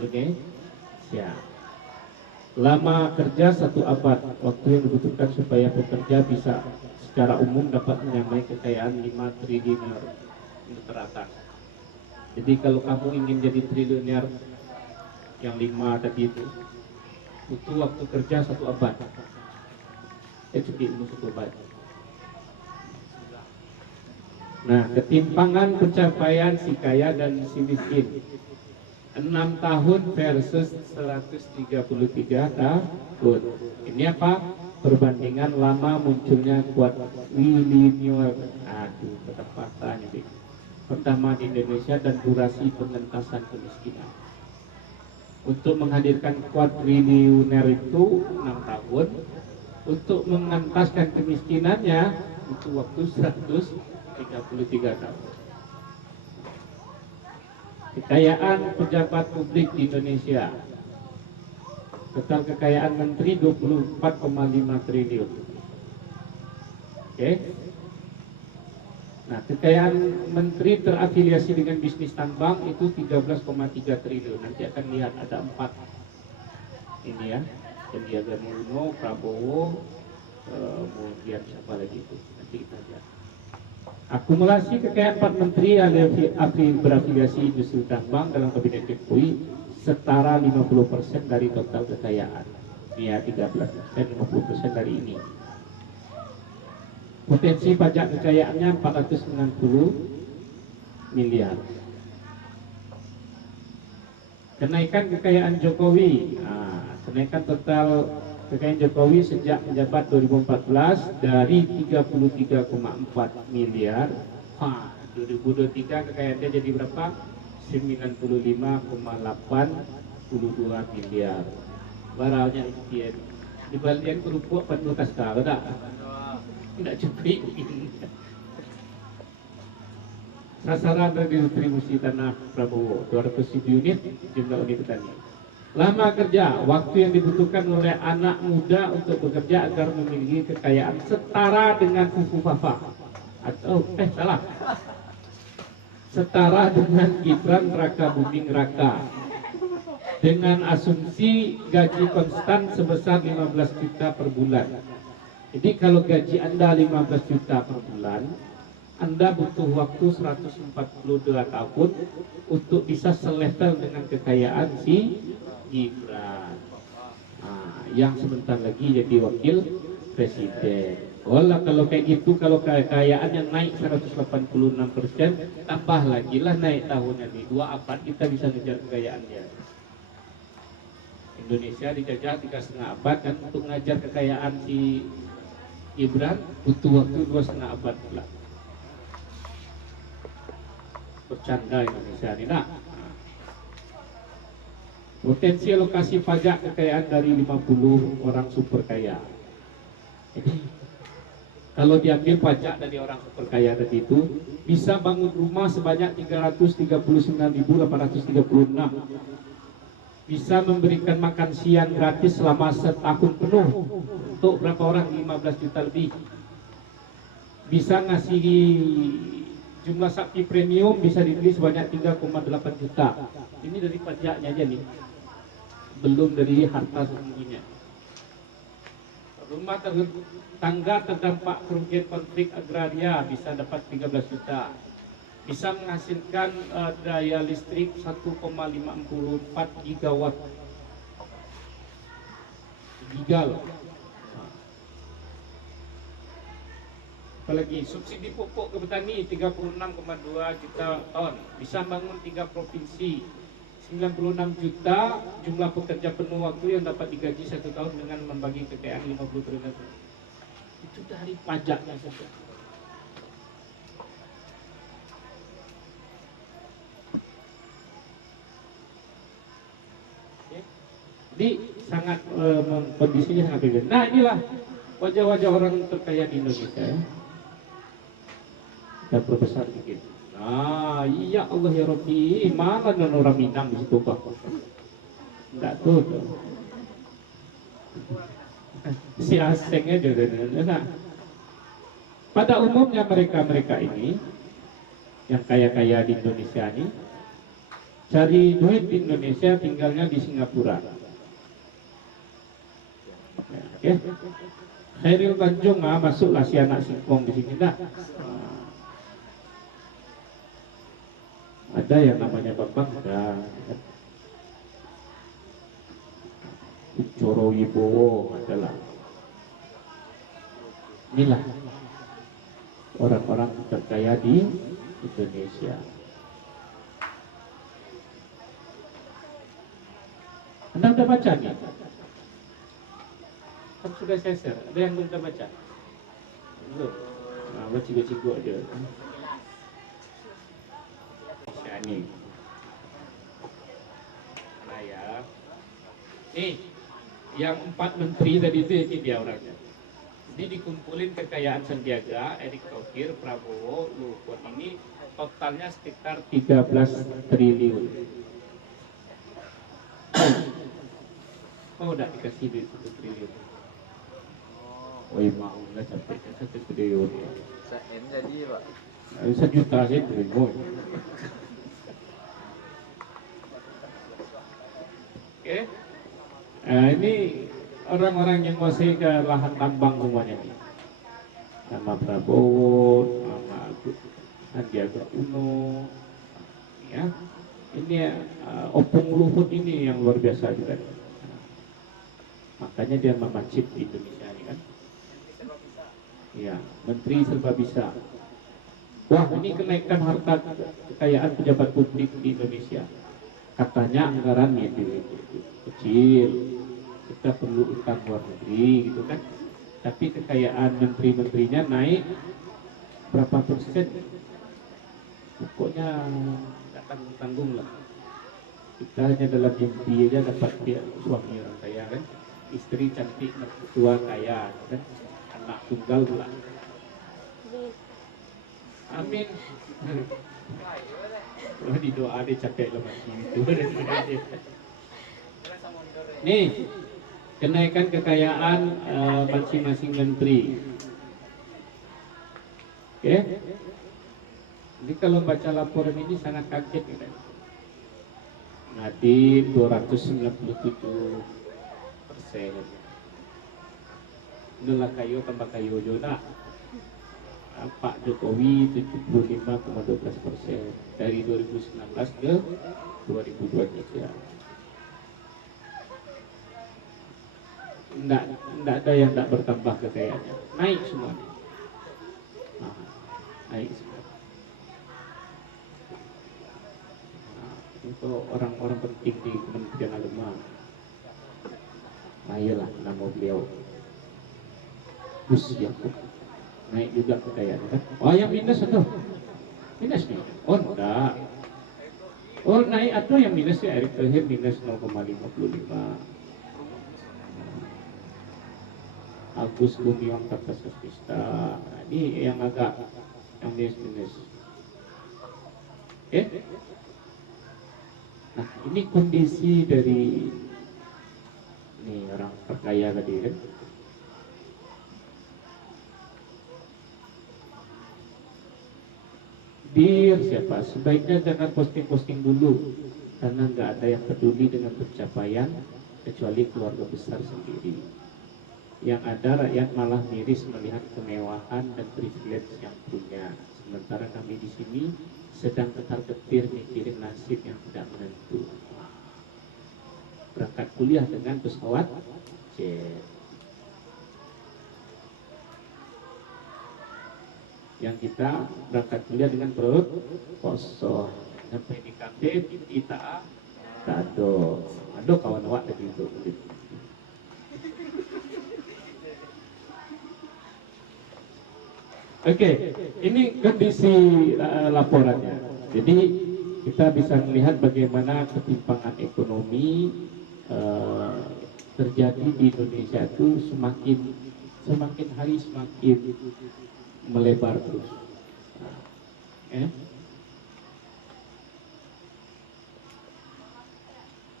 Oke, siap. Lama kerja 1 abad, waktu yang dibutuhkan supaya pekerja bisa secara umum dapat menyamai kekayaan 5 triliuner untuk teratas. Jadi kalau kamu ingin jadi triliuner yang 5 tadi itu, butuh waktu kerja 1 abad. Cukup ilmu 1 abad. Nah, ketimpangan pencapaian si kaya dan si miskin. 6 tahun versus 133 tahun. Ini apa? Perbandingan lama munculnya quadrillion. Aduh, ketepatan ini. Pertama di Indonesia dan durasi pengentasan kemiskinan. Untuk menghadirkan quadrillioner itu 6 tahun. Untuk mengentaskan kemiskinannya itu waktu 133 tahun. Kekayaan pejabat publik di Indonesia. Total kekayaan menteri 24,5 triliun. Oke. Nah, kekayaan menteri terafiliasi dengan bisnis tambang itu 13,3 triliun. Nanti akan lihat ada 4 ini ya. Sandiaga Uno, Prabowo, kemudian siapa lagi itu? Nanti kita lihat. Akumulasi kekayaan 4 menteri yang berafiliasi industri tambang dalam kabinet Jokowi setara 50% dari total kekayaan. Ya, 13%, 50% dari ini. Potensi pajak kekayaannya 490 miliar. Kenaikan kekayaan Jokowi. Nah, kenaikan total kekayaan Jokowi sejak menjabat 2014 dari 33,4 miliar. 2023 kekayaannya jadi berapa? 95,82 miliar. Barangnya itu di balian kerupuk penuh kasta, tak? Tidak cukup. Sasaran redistribusi tanah Prabowo 200 unit jumlah unit petani. Lama kerja, waktu yang dibutuhkan oleh anak muda untuk bekerja agar memiliki kekayaan setara dengan Fufu Fafa. Atau salah. Setara dengan Gibran Raka Buming Raka. Dengan asumsi gaji konstan sebesar 15 juta per bulan. Jadi kalau gaji Anda 15 juta per bulan, Anda butuh waktu 142 tahun untuk bisa selevel dengan kekayaan si Gibran, yang sebentar lagi jadi wakil presiden. Kalau kayak gitu, kalau kekayaannya naik 186%, tambah lagi lah naik tahunnya nih 2 abad kita bisa ngejar kekayaannya. Indonesia dijajah 3,5 abad kan, untuk ngajar kekayaan si Gibran butuh waktu 2,5 abad pula. Bercanda Indonesia ini nak. Potensi alokasi pajak kekayaan dari 50 orang super kaya. Jadi kalau diambil pajak dari orang super kaya tadi itu, bisa bangun rumah sebanyak 339.836. Bisa memberikan makan siang gratis selama setahun penuh untuk berapa orang? 15 juta lebih. Bisa ngasih jumlah sapi premium bisa dibeli sebanyak 3,8 juta. Ini dari pajaknya aja nih. Belum dari harta sembunyinya. Rumah tangga terdampak kerugian konflik agraria bisa dapat 13 juta. Bisa menghasilkan daya listrik 1,54 gigawatt. Gigal. Apalagi subsidi pupuk ke petani 36,2 juta ton. Bisa bangun 3 provinsi. 96 juta jumlah pekerja penuh waktu yang dapat digaji 1 tahun dengan membagi kekayaan 50 triliun. Itu dari pajaknya saja. Jadi sangat kondisinya sangat berbeda. Nah, inilah wajah-wajah orang terkaya di Indonesia ya. Kita perbesar sedikit. Nah, iya Allah ya Rabbi, mana non orang Minang di situ Pak? Enggak tuh. Si asengnya juga. Nah, pada umumnya mereka ini yang kaya-kaya di Indonesia ini cari duit di Indonesia, tinggalnya di Singapura. Oke. Khairil Tanjung masuklah si anak singkong di sini dah. Ada yang namanya Bambang, ada Coro Wibowo adalah. Inilah orang-orang terkaya di Indonesia. Anda sudah baca nih? Kan sudah saya share. Ada yang belum baca? Belum. Nah, baca-baca aja. Ini. Nah ya. Nih, yang 4 menteri tadi itu ini dia orangnya. Jadi dikumpulin kekayaan Sandiaga, Erick Thohir, Prabowo, Luhut ini totalnya sekitar 13 triliun. Oh, udah dikasih duit 1 triliun. Oh iya, mau lah sampai 1 triliun. Saya jadi Pak. 1 juta saya terima. Oke. Nah, ini orang-orang yang masih ke lahan tambang semuanya nih. Nama Prabowo, nama Sandiaga Uno, ya. Ini Opung Luhut ini yang luar biasa juga. Makanya dia memacit di Indonesia ini kan. Ya, menteri serba bisa. Wah, ini kenaikan harta kekayaan pejabat publik di Indonesia. Katanya anggarannya kecil, kita perlu utang luar negeri gitu kan. Tapi kekayaan menteri-menterinya naik berapa persen? Pokoknya tidak tanggung-tanggung lah. Kita hanya dalam mimpi aja dapat dia suami orang kaya kan, istri cantik, mertua kaya kan, anak tunggal pula. Amin. Wah, di doa dia capek lemas gitu. Nih, kenaikan kekayaan masing-masing menteri. Oke. Jadi kalau baca laporan ini sangat kaget ya. Nadiem 297%. Itulah kayu tambah kayu Jona. Pak Jokowi 75,12% dari 2019 ke 2023. Enggak ada yang tidak bertambah kekayaannya, naik semua. Naik semua. Itu orang-orang penting di Kementerian Agama. Ayolah nama beliau Gus Yakub. Naik juga kekayaannya kan. Oh, yang minus atau minus nih? Oh enggak. Oh naik atau yang minus ya Erick Thohir minus 0,55. Agus Gumiwang Kartasasmita. Nah, ini yang agak yang minus. Nah ini kondisi dari ini orang terkaya tadi kan. Dear siapa, sebaiknya jangan posting-posting dulu karena nggak ada yang peduli dengan pencapaian kecuali keluarga besar sendiri. Yang ada rakyat malah miris melihat kemewahan dan privilege yang punya. Sementara kami di sini sedang ketar-ketir mikirin nasib yang tidak menentu. Berangkat kuliah dengan pesawat jet. Yang kita berangkat kuliah dengan perut kosong, sampai di kantin kita kado kawan awak tadi itu. Oke, ini kondisi laporannya. Jadi kita bisa melihat bagaimana ketimpangan ekonomi terjadi di Indonesia itu semakin hari semakin melebar terus.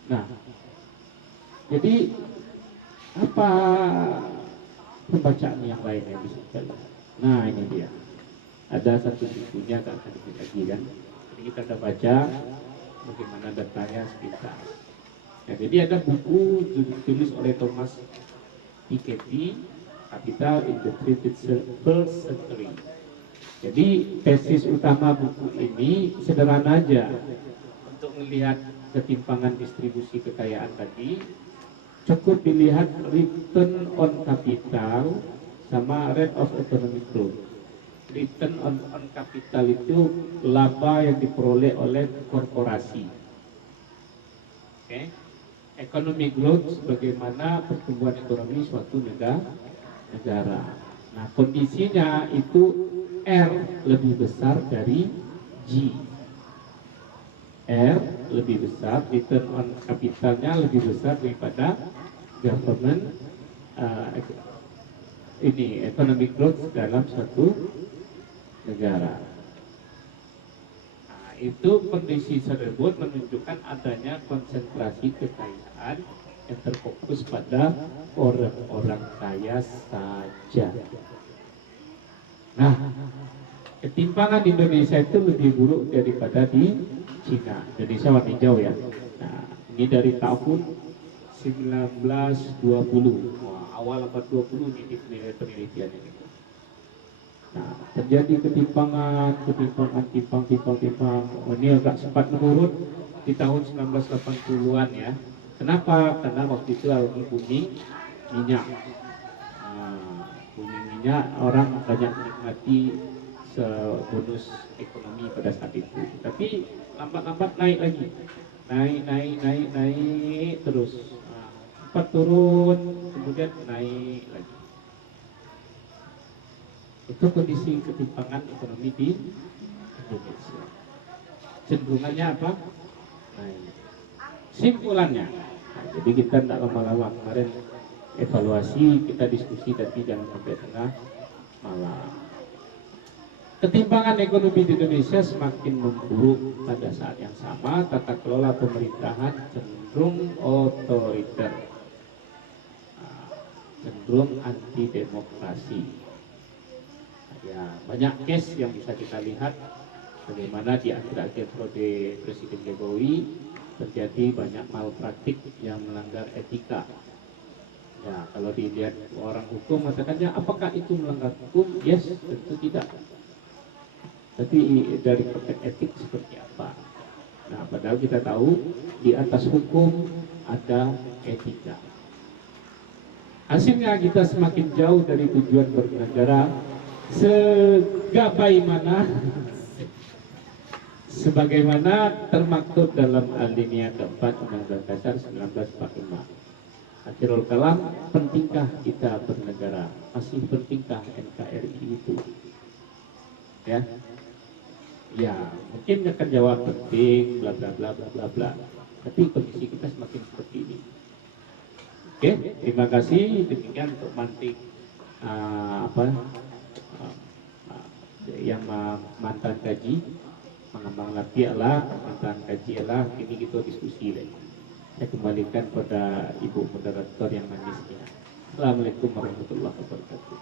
Nah, jadi apa pembacaan yang lain yang bisa kita lihat? Nah ini dia, ada satu bukunya kan tadi lagi kan. Jadi kita sudah baca bagaimana datanya sepintas. Ya, jadi ada buku ditulis oleh Thomas Piketty, Capital in the 21st Century. Jadi tesis utama buku ini sederhana aja, untuk melihat ketimpangan distribusi kekayaan tadi cukup dilihat return on capital sama rate of economic growth. Return on capital itu laba yang diperoleh oleh korporasi. Okay. Economic growth bagaimana pertumbuhan ekonomi suatu negara. Nah, kondisinya itu R lebih besar dari G. R lebih besar, return on capitalnya lebih besar daripada government economic growth dalam suatu negara. Nah, itu kondisi tersebut menunjukkan adanya konsentrasi kekayaan yang terfokus pada orang-orang kaya saja. Nah, ketimpangan di Indonesia itu lebih buruk daripada di Cina. Indonesia warna hijau ya. Nah, ini dari tahun 1920. Wah, awal abad 20 ini penelitian ini. Nah, terjadi ketimpangan. Oh, ini agak sempat menurun di tahun 1980-an ya. Kenapa? Karena waktu itu lagi booming minyak. Booming minyak, orang banyak menikmati bonus ekonomi pada saat itu. Tapi lambat-lambat naik lagi. Naik terus. Sempat turun, kemudian naik lagi. Itu kondisi ketimpangan ekonomi di Indonesia. Cenderungannya apa? Naik. Simpulannya, nah, jadi kita tidak lama-lama kemarin evaluasi, kita diskusi tapi jangan sampai tengah malam. Ketimpangan ekonomi di Indonesia semakin memburuk. Pada saat yang sama, tata kelola pemerintahan cenderung otoriter, cenderung anti demokrasi. Ya, banyak case yang bisa kita lihat bagaimana di akhir-akhir periode Presiden Jokowi terjadi banyak malpraktik yang melanggar etika. Ya, kalau dilihat orang hukum mengatakannya apakah itu melanggar hukum? Yes, tentu tidak. Tapi dari konteks etik seperti apa? Nah, padahal kita tahu di atas hukum ada etika. Hasilnya kita semakin jauh dari tujuan bernegara sebagaimana termaktub dalam alinea keempat Undang-Undang Dasar 1945. Akhirul kalam, pentingkah kita bernegara? Masih pentingkah NKRI itu? Ya, ya mungkin akan jawab penting, bla bla bla bla bla bla. Tapi kondisi kita semakin seperti ini. Oke, terima kasih. Demikian untuk mantik yang mantan kaji, mengembang lagi lah, mantan kaji lah. Ini kita diskusi deh. Saya kembalikan pada Ibu Moderator yang manisnya. Assalamualaikum warahmatullahi wabarakatuh.